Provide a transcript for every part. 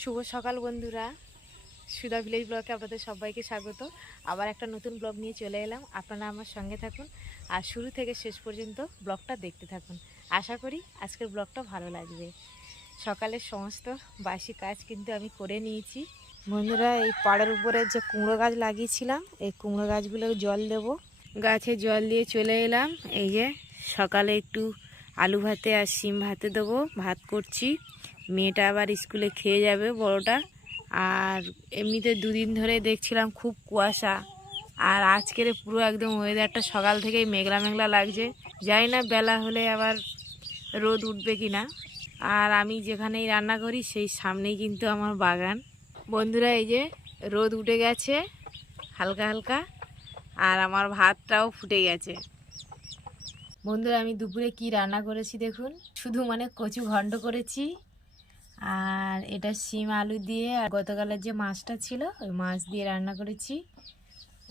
শুভ সকাল বন্ধুরা। সুধা ভিলেজ ব্লগে আপনাদের সবাইকে স্বাগত। আবার একটা নতুন ব্লগ নিয়ে চলে এলাম। আপনারা আমার সঙ্গে থাকুন আর শুরু থেকে শেষ পর্যন্ত ব্লগটা দেখতে থাকুন। আশা করি আজকের ব্লগটা ভালো লাগবে। সকালের সমস্ত বাসি কাজ কিন্তু আমি করে নিয়েছি। বন্ধুরা, এই পাড়ের উপরে যে কুমড়ো গাছ লাগিয়েছিলাম, এই কুমড়ো গাছগুলো জল দেব। গাছে জল দিয়ে চলে এলাম। এই যে সকালে একটু আলু ভাতে আর শিম ভাতে দেবো। ভাত করছি। মেয়েটা আবার স্কুলে খেয়ে যাবে বড়টা। আর এমনিতে দুদিন ধরে দেখছিলাম খুব কুয়াশা। আর আজকের পুরো একদম ওয়েদারটা সকাল থেকেই মেঘলা মেঘলা লাগছে। যাই না বেলা হলে আবার রোদ উঠবে কি না আর আমি যেখানেই রান্না করি, সেই সামনেই কিন্তু আমার বাগান। বন্ধুরা, এই যে রোদ উঠে গেছে, হালকা হালকা। আর আমার ভাতটাও ফুটে গেছে। বন্ধুরা, আমি দুপুরে কি রান্না করেছি দেখুন। শুধু মানে কচু ঘন্ট করেছি আর এটা শিম আলু দিয়ে, আর গতকালের যে মাছটা ছিল, ওই মাছ দিয়ে রান্না করেছি।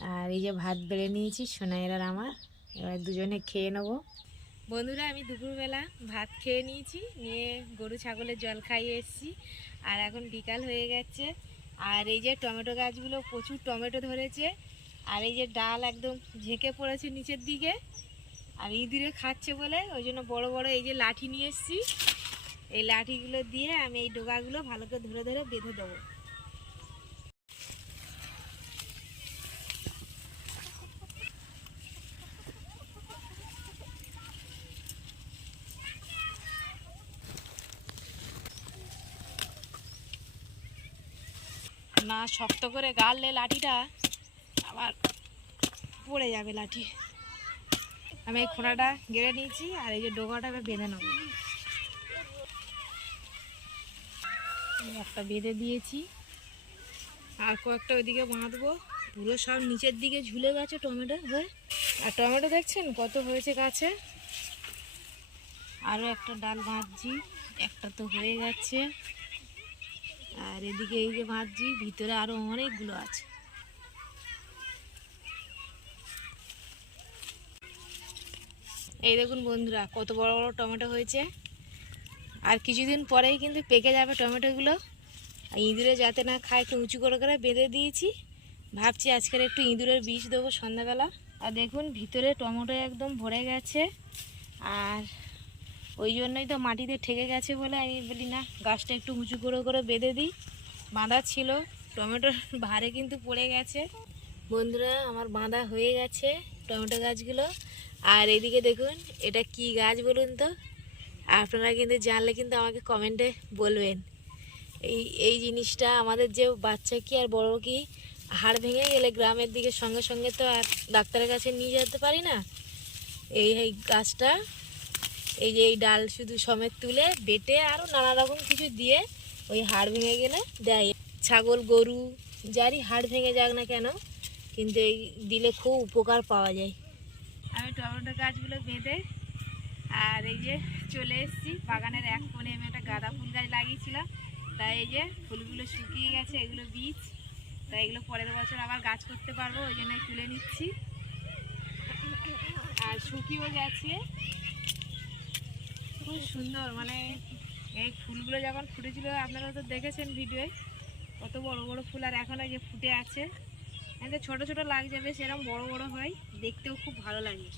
আর এই যে ভাত বেড়ে নিয়েছি, সোনাইয়ের আর আমার। এবার দুজনে খেয়ে নেব। বন্ধুরা, আমি দুপুরবেলা ভাত খেয়ে নিয়েছি, নিয়ে গরু ছাগলের জল খাইয়ে এসেছি। আর এখন বিকাল হয়ে গেছে। আর এই যে টমেটো গাছগুলো প্রচুর টমেটো ধরেছে। আর এই যে ডাল একদম ঝেঁকে পড়েছে নিচের দিকে। আর ইঁদুরে খাচ্ছে বলে, ওই জন্য বড় বড় এই যে লাঠি নিয়ে এসেছি। এই লাঠিগুলো দিয়ে আমি এই ডোকাগুলো ভালো করে ধরে ধরে বেঁধে দেবো। না, শক্ত করে গাড়লে লাঠিটা আবার পড়ে যাবে লাঠি। আমি এই খোঁড়াটা গেড়ে নিয়েছি আর এই যে ডোকাটা আমি বেঁধে নেব এই একটা বেঁধে দিয়েছি। আর কয়েকটা ওইদিকে বাঁধবো। পুরো সব নিচের দিকে ঝুলে গেছে টমেটো। হয়ে আর টমেটো দেখছেন কত হয়েছে গাছে? আরও একটা ডাল বাঁধছি। একটা তো হয়ে গেছে। আর এদিকে এই যে বাঁধছি, ভিতরে আরও অনেকগুলো আছে। এই দেখুন বন্ধুরা, কত বড় বড় টমেটো হয়েছে। আর কিছুদিন পরেই কিন্তু পেকে যাবে টমেটোগুলো। ইঁদুরে যাতে না খায়, একটু উঁচু করে করে বেঁধে দিয়েছি। ভাবছি আজকের একটু ইঁদুরের বিষ দেবো সন্ধ্যাবেলা। আর দেখুন, ভিতরে টমেটো একদম ভরে গেছে। আর ওই জন্যই তো মাটিতে ঠেকে গেছে বলে আমি বলি, না, গাছটা একটু উঁচু করে করে বেঁধে দিই। বাঁধা ছিল, টমেটোর ভারে কিন্তু পড়ে গেছে। বন্ধুরা, আমার বাঁধা হয়ে গেছে টমেটো গাছগুলো। আর এদিকে দেখুন, এটা কি গাছ বলুন তো? আপনারা কিন্তু জানলে কিন্তু আমাকে কমেন্টে বলবেন। এই এই জিনিসটা আমাদের যে বাচ্চা কি আর বড় কি, হাড় ভেঙে গেলে গ্রামের দিকে সঙ্গে সঙ্গে তো আর ডাক্তারের কাছে নিয়ে যেতে পারি না। এই এই গাছটা, এই যে এই ডাল শুধু সমেত তুলে বেটে আরও নানা রকম কিছু দিয়ে ওই হাড় ভেঙে গেলে দেয়। ছাগল, গরু, যারই হাড় ভেঙে যাক না কেন, কিন্তু এই দিলে খুব উপকার পাওয়া যায়। আমি টমেটো গাছগুলো বেঁধে আর এই যে চলে এসেছি। বাগানের এক কোণে আমি একটা গাঁদা ফুল গাছ লাগিয়েছিলাম। তাই এই যে ফুলগুলো শুকিয়ে গেছে, এগুলো বীজ। তাই এগুলো পরের বছর আবার গাছ করতে পারব, ওই জন্য তুলে নিচ্ছি। আর শুকিয়েও গেছে। খুব সুন্দর মানে এই ফুলগুলো যখন ফুটেছিল, আপনারা তো দেখেছেন ভিডিওয়, কত বড় বড় ফুল আর এখন যে ফুটে আছে। এতে ছোট ছোট লাগছে, বেশ এরকম বড় বড় হয়, দেখতেও খুব ভালো লাগে।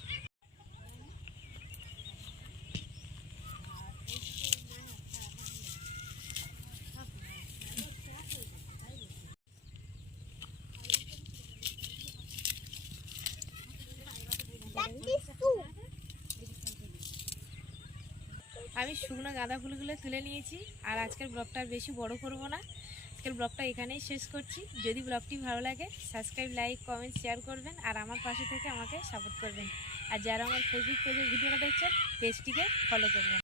আমি শুকনো গাঁদা ফুলগুলো তুলে নিয়েছি আর আজকের ব্লগটা বেশি বড় করব না। আজকের ব্লগটা এখানেই শেষ করছি। যদি ব্লগটি ভালো লাগে সাবস্ক্রাইব লাইক কমেন্ট শেয়ার করবেন আর আমার পাশে থেকে আমাকে সাপোর্ট করবেন। আর যারা আমার ফেসবুক পেজে ভিডিওটা দেখছেন পেজটিকে ফলো করবেন।